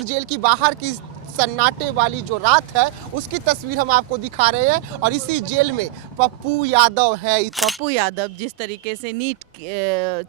Beur jail की बाहर की सन्नाटे वाली जो रात है उसकी तस्वीर हम आपको दिखा रहे हैं। और इसी जेल में पप्पू यादव है। पप्पू यादव जिस तरीके से नीट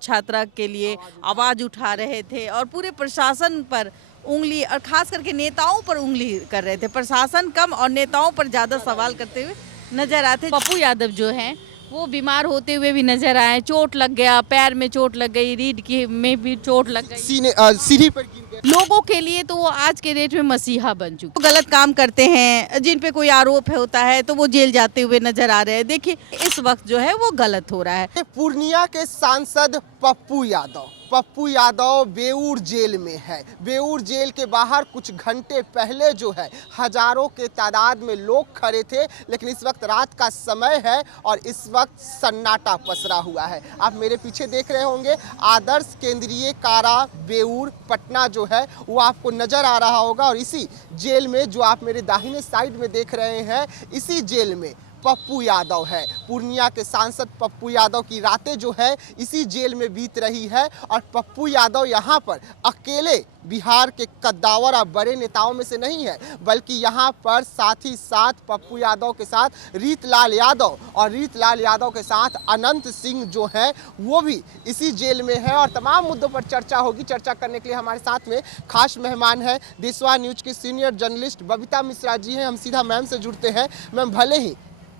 छात्रा के लिए आवाज उठा रहे थे और पूरे प्रशासन पर उंगली और खास करके नेताओं पर उंगली कर रहे थे, प्रशासन कम और नेताओं पर ज्यादा सवाल करते हुए नजर आते। पप्पू यादव जो हैं वो बीमार होते हुए भी नजर आए, चोट लग गया, पैर में चोट लग गई, रीढ़ की में भी चोट लग गई, सीढ़ी पर गिर गए। लोगों के लिए तो वो आज के डेट में मसीहा बन चुके। तो गलत काम करते हैं, जिन पे कोई आरोप होता है तो वो जेल जाते हुए नजर आ रहे हैं। देखिए इस वक्त जो है वो गलत हो रहा है। पूर्णिया के सांसद पप्पू यादव बेऊर जेल में है। बेऊर जेल के बाहर कुछ घंटे पहले जो है हजारों के तादाद में लोग खड़े थे, लेकिन इस वक्त रात का समय है और इस वक्त सन्नाटा पसरा हुआ है। आप मेरे पीछे देख रहे होंगे आदर्श केंद्रीय कारा बेऊर पटना जो है वो आपको नजर आ रहा होगा। और इसी जेल में जो आप मेरे दाहिने साइड में देख रहे हैं, इसी जेल में पप्पू यादव है। पूर्णिया के सांसद पप्पू यादव की रातें जो है इसी जेल में बीत रही है। और पप्पू यादव यहाँ पर अकेले बिहार के कद्दावर और बड़े नेताओं में से नहीं है, बल्कि यहाँ पर साथ ही साथ पप्पू यादव के साथ रीतलाल यादव और रीतलाल यादव के साथ अनंत सिंह जो है वो भी इसी जेल में है। और तमाम मुद्दों पर चर्चा होगी। चर्चा करने के लिए हमारे साथ में खास मेहमान है देशवा न्यूज की सीनियर जर्नलिस्ट बबीता मिश्रा जी हैं। हम सीधा मैम से जुड़ते हैं। मैम, भले ही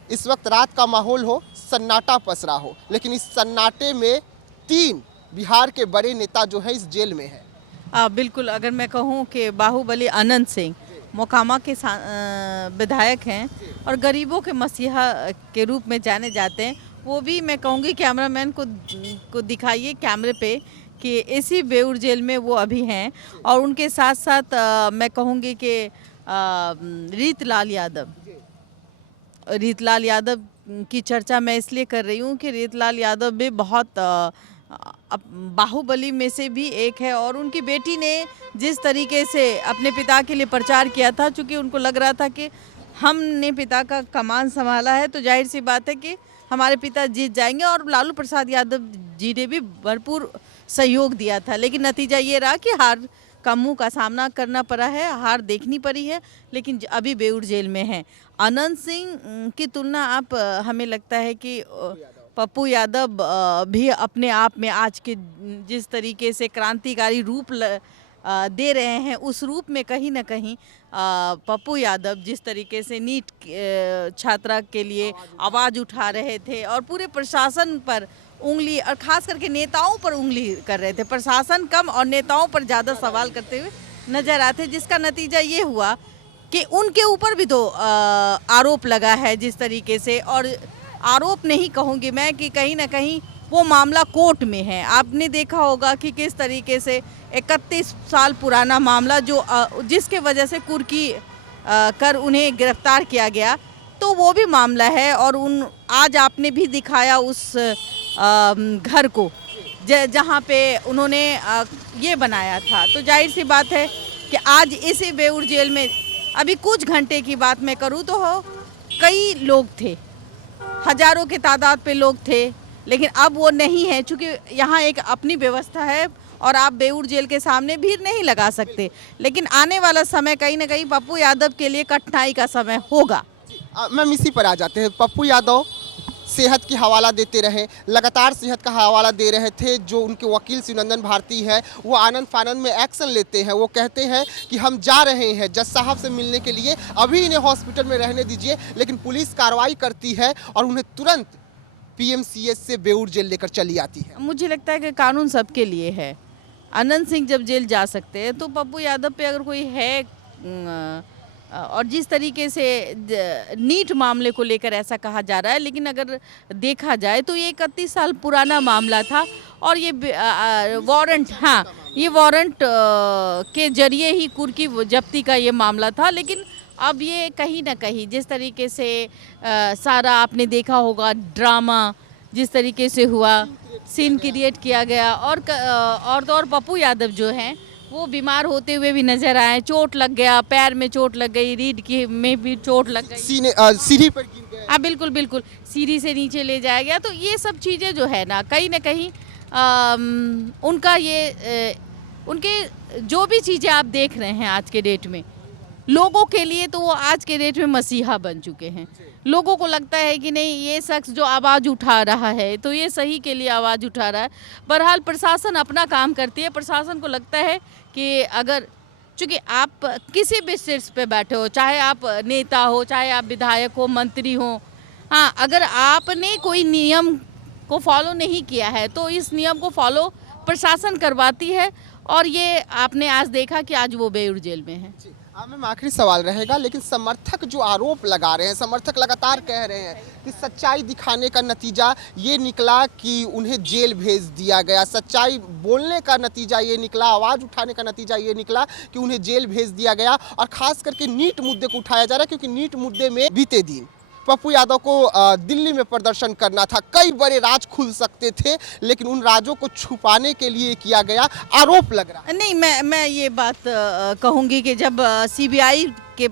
इस वक्त रात का माहौल हो, सन्नाटा पसरा हो, लेकिन इस सन्नाटे में 3 बिहार के बड़े नेता जो है इस जेल में है। बिल्कुल, अगर मैं कहूँ कि बाहुबली अनंत सिंह मोकामा के विधायक हैं और गरीबों के मसीहा के रूप में जाने जाते हैं। वो भी मैं कहूँगी कैमरामैन को दिखाइए कैमरे पे कि इसी बेऊर जेल में वो अभी हैं। और उनके साथ साथ मैं कहूँगी कि रीतलाल यादव की चर्चा मैं इसलिए कर रही हूँ कि रीतलाल यादव भी बहुत बाहुबली में से भी एक है। और उनकी बेटी ने जिस तरीके से अपने पिता के लिए प्रचार किया था, चूँकि उनको लग रहा था कि हमने पिता का कमान संभाला है तो जाहिर सी बात है कि हमारे पिता जीत जाएंगे। और लालू प्रसाद यादव जी ने भी भरपूर सहयोग दिया था, लेकिन नतीजा ये रहा कि हार का मुंह का सामना करना पड़ा है, हार देखनी पड़ी है, लेकिन अभी बेऊर जेल में है। अनंत सिंह की तुलना आप हमें लगता है कि पप्पू यादव भी अपने आप में आज के जिस तरीके से क्रांतिकारी रूप दे रहे हैं, उस रूप में कहीं ना कहीं पप्पू यादव जिस तरीके से नीट छात्रा के लिए आवाज़ उठा रहे थे और पूरे प्रशासन पर उंगली और खास करके नेताओं पर उंगली कर रहे थे, प्रशासन कम और नेताओं पर ज़्यादा सवाल करते हुए नजर आते, जिसका नतीजा ये हुआ कि उनके ऊपर भी तो आरोप लगा है जिस तरीके से। और आरोप नहीं कहूँगी मैं कि कहीं ना कहीं वो मामला कोर्ट में है। आपने देखा होगा कि किस तरीके से 31 साल पुराना मामला जो जिसके वजह से कुर्की कर उन्हें गिरफ्तार किया गया, तो वो भी मामला है। और आज आपने भी दिखाया उस घर को जहाँ पे उन्होंने ये बनाया था, तो जाहिर सी बात है कि आज इसी बेऊर जेल में अभी कुछ घंटे की बात मैं करूँ तो कई लोग थे, हजारों के तादाद पे लोग थे, लेकिन अब वो नहीं है। चूँकि यहाँ एक अपनी व्यवस्था है और आप बेऊर जेल के सामने भीड़ नहीं लगा सकते, लेकिन आने वाला समय कहीं ना कहीं पप्पू यादव के लिए कठिनाई का समय होगा। मैम, इसी पर आ जाते हैं। पप्पू यादव सेहत की हवाला देते रहे, लगातार सेहत का हवाला दे रहे थे। जो उनके वकील शिवनंदन भारती है वो आनंद फानंद में एक्शन लेते हैं। वो कहते हैं कि हम जा रहे हैं जज साहब से मिलने के लिए, अभी इन्हें हॉस्पिटल में रहने दीजिए, लेकिन पुलिस कार्रवाई करती है और उन्हें तुरंत पीएमसीएच से बेऊर जेल लेकर चली आती है। मुझे लगता है कि कानून सबके लिए है। अनंत सिंह जब जेल जा सकते हैं तो पप्पू यादव पे अगर कोई है और जिस तरीके से नीट मामले को लेकर ऐसा कहा जा रहा है, लेकिन अगर देखा जाए तो ये 31 साल पुराना मामला था और ये वारंट ये वारंट के जरिए ही कुर्की जब्ती का ये मामला था। लेकिन अब ये कहीं ना कहीं जिस तरीके से सारा आपने देखा होगा ड्रामा जिस तरीके से हुआ, सीन क्रिएट किया गया और पप्पू यादव जो हैं वो बीमार होते हुए भी नजर आए, चोट लग गया, पैर में चोट लग गई, रीढ़ की में भी चोट लग गई, सीढ़ी पर गिर गए। हाँ बिल्कुल, सीढ़ी से नीचे ले जाया गया। तो ये सब चीज़ें जो है ना कहीं उनका ये उनके जो भी चीज़ें आप देख रहे हैं आज के डेट में, लोगों के लिए तो वो आज के डेट में मसीहा बन चुके हैं। लोगों को लगता है कि नहीं, ये शख्स जो आवाज़ उठा रहा है तो ये सही के लिए आवाज़ उठा रहा है। बहरहाल प्रशासन अपना काम करती है। प्रशासन को लगता है कि अगर, चूँकि आप किसी भी सीट्स पे बैठे हो, चाहे आप नेता हो, चाहे आप विधायक हो, मंत्री हो, हाँ, अगर आपने कोई नियम को फॉलो नहीं किया है तो इस नियम को फॉलो प्रशासन करवाती है। और ये आपने आज देखा कि आज वो बेऊर जेल में है। मैम, आखिरी सवाल रहेगा, लेकिन समर्थक जो आरोप लगा रहे हैं, समर्थक लगातार कह रहे हैं कि सच्चाई दिखाने का नतीजा ये निकला कि उन्हें जेल भेज दिया गया। सच्चाई बोलने का नतीजा ये निकला, आवाज़ उठाने का नतीजा ये निकला कि उन्हें जेल भेज दिया गया। और ख़ास करके नीट मुद्दे को उठाया जा रहा है, क्योंकि नीट मुद्दे में बीते दिन पप्पू यादव को दिल्ली में प्रदर्शन करना था। कई बड़े राज खुल सकते थे, लेकिन उन राजों को छुपाने के लिए किया गया आरोप लग रहा है। नहीं, मैं ये बात कहूँगी कि जब सीबीआई के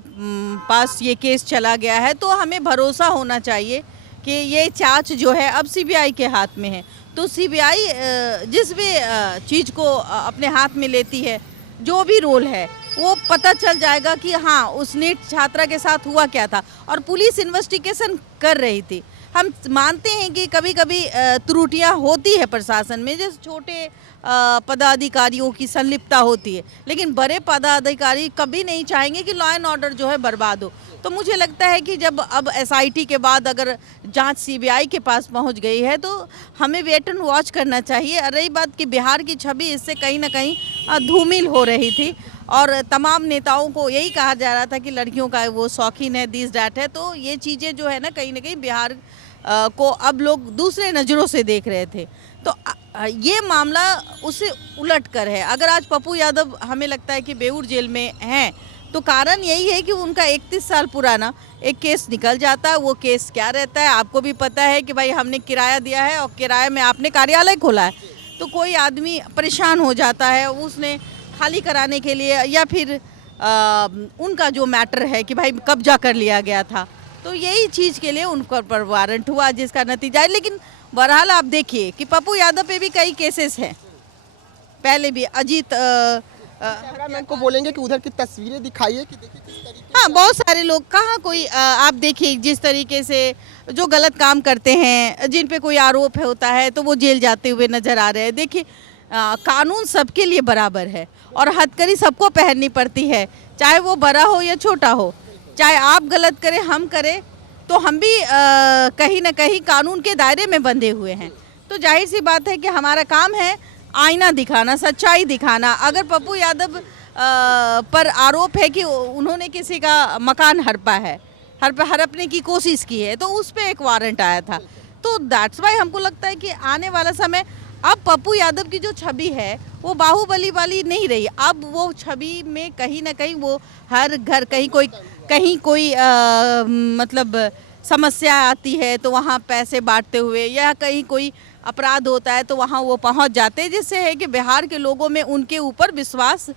पास ये केस चला गया है तो हमें भरोसा होना चाहिए कि ये जांच जो है अब सीबीआई के हाथ में है। तो सीबीआई जिस भी चीज़ को अपने हाथ में लेती है, जो भी रोल है, वो पता चल जाएगा कि हाँ, उस नीट छात्रा के साथ हुआ क्या था। और पुलिस इन्वेस्टिगेशन कर रही थी। हम मानते हैं कि कभी कभी त्रुटियां होती है प्रशासन में, जैसे छोटे पदाधिकारियों की संलिप्तता होती है, लेकिन बड़े पदाधिकारी कभी नहीं चाहेंगे कि लॉ एंड ऑर्डर जो है बर्बाद हो। तो मुझे लगता है कि जब अब एसआईटी के बाद अगर जांच सीबीआई के पास पहुंच गई है तो हमें वेट एंड वॉच करना चाहिए। रही बात कि बिहार की छवि इससे कहीं ना कहीं धूमिल हो रही थी और तमाम नेताओं को यही कहा जा रहा था कि लड़कियों का वो शौकीन है, दिस डैट है। तो ये चीज़ें जो है ना कहीं बिहार को अब लोग दूसरे नज़रों से देख रहे थे। तो ये मामला उससे उलट कर है। अगर आज पप्पू यादव हमें लगता है कि बेऊर जेल में हैं तो कारण यही है कि उनका 31 साल पुराना एक केस निकल जाता है। वो केस क्या रहता है आपको भी पता है कि भाई हमने किराया दिया है और किराए में आपने कार्यालय खोला है, तो कोई आदमी परेशान हो जाता है, उसने खाली कराने के लिए, या फिर उनका जो मैटर है कि भाई कब्जा कर लिया गया था, तो यही चीज़ के लिए उन पर वारंट हुआ, जिसका नतीजा है। लेकिन बहरहाल आप देखिए कि पप्पू यादव पे भी कई केसेस हैं, पहले भी अजीत कैमरामैन को बोलेंगे कि उधर की तस्वीरें दिखाइए कि देखिए किस तरीके। हाँ, बहुत सारे लोग, कहाँ कोई आप देखिए जिस तरीके से जो गलत काम करते हैं, जिन पे कोई आरोप होता है तो वो जेल जाते हुए नजर आ रहे हैं। देखिए कानून सबके लिए बराबर है और हथकड़ी सबको पहननी पड़ती है, चाहे वो बड़ा हो या छोटा हो। चाहे आप गलत करें, हम करें, तो हम भी कहीं ना कहीं कानून के दायरे में बंधे हुए हैं। तो जाहिर सी बात है कि हमारा काम है आईना दिखाना, सच्चाई दिखाना। अगर पप्पू यादव पर आरोप है कि उन्होंने किसी का मकान हड़पने की कोशिश की है, तो उस पर एक वारंट आया था। तो दैट्स वाई हमको लगता है कि आने वाला समय, अब पप्पू यादव की जो छवि है वो बाहुबली वाली नहीं रही। अब वो छवि में कहीं ना कहीं वो हर घर, कहीं कोई मतलब समस्या आती है तो वहाँ पैसे बांटते हुए, या कहीं कोई अपराध होता है तो वहाँ वो पहुँच जाते हैं, जिससे है कि बिहार के लोगों में उनके ऊपर विश्वास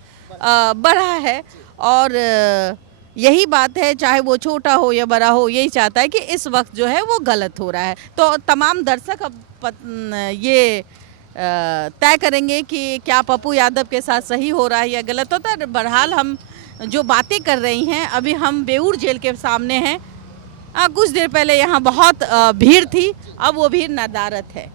बढ़ा है। और यही बात है, चाहे वो छोटा हो या बड़ा हो, यही चाहता है कि इस वक्त जो है वो गलत हो रहा है। तो तमाम दर्शक अब ये तय करेंगे कि क्या पप्पू यादव के साथ सही हो रहा है या गलत होता है। बहरहाल हम जो बातें कर रही हैं, अभी हम बेऊर जेल के सामने हैं। कुछ देर पहले यहाँ बहुत भीड़ थी, अब वो भीड़ नदारत है।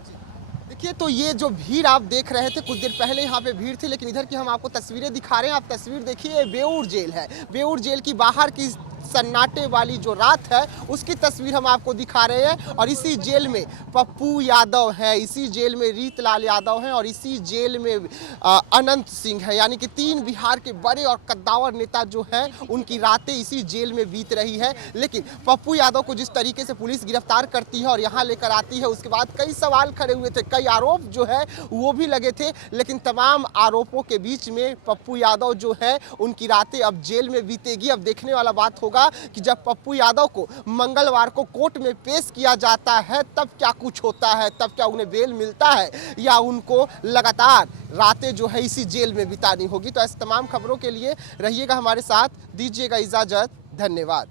देखिए, तो ये जो भीड़ आप देख रहे थे, कुछ देर पहले यहाँ पे भीड़ थी, लेकिन इधर की हम आपको तस्वीरें दिखा रहे हैं। आप तस्वीर देखिए, ये बेऊर जेल है। बेऊर जेल की बाहर की सन्नाटे वाली जो रात है उसकी तस्वीर हम आपको दिखा रहे हैं। और इसी जेल में पप्पू यादव है, इसी जेल में रीतलाल यादव हैं और इसी जेल में अनंत सिंह है। यानी कि 3 बिहार के बड़े और कद्दावर नेता जो हैं उनकी रातें इसी जेल में बीत रही है। लेकिन पप्पू यादव को जिस तरीके से पुलिस गिरफ्तार करती है और यहाँ लेकर आती है, उसके बाद कई सवाल खड़े हुए थे, कई आरोप जो है वो भी लगे थे। लेकिन तमाम आरोपों के बीच में पप्पू यादव जो है उनकी रातें अब जेल में बीतेगी। अब देखने वाला बात होगा कि जब पप्पू यादव को मंगलवार को कोर्ट में पेश किया जाता है तब क्या कुछ होता है, तब क्या उन्हें बेल मिलता है या उनको लगातार रातें जो है इसी जेल में बितानी होगी। तो ऐसे तमाम खबरों के लिए रहिएगा हमारे साथ, दीजिएगा इजाजत, धन्यवाद।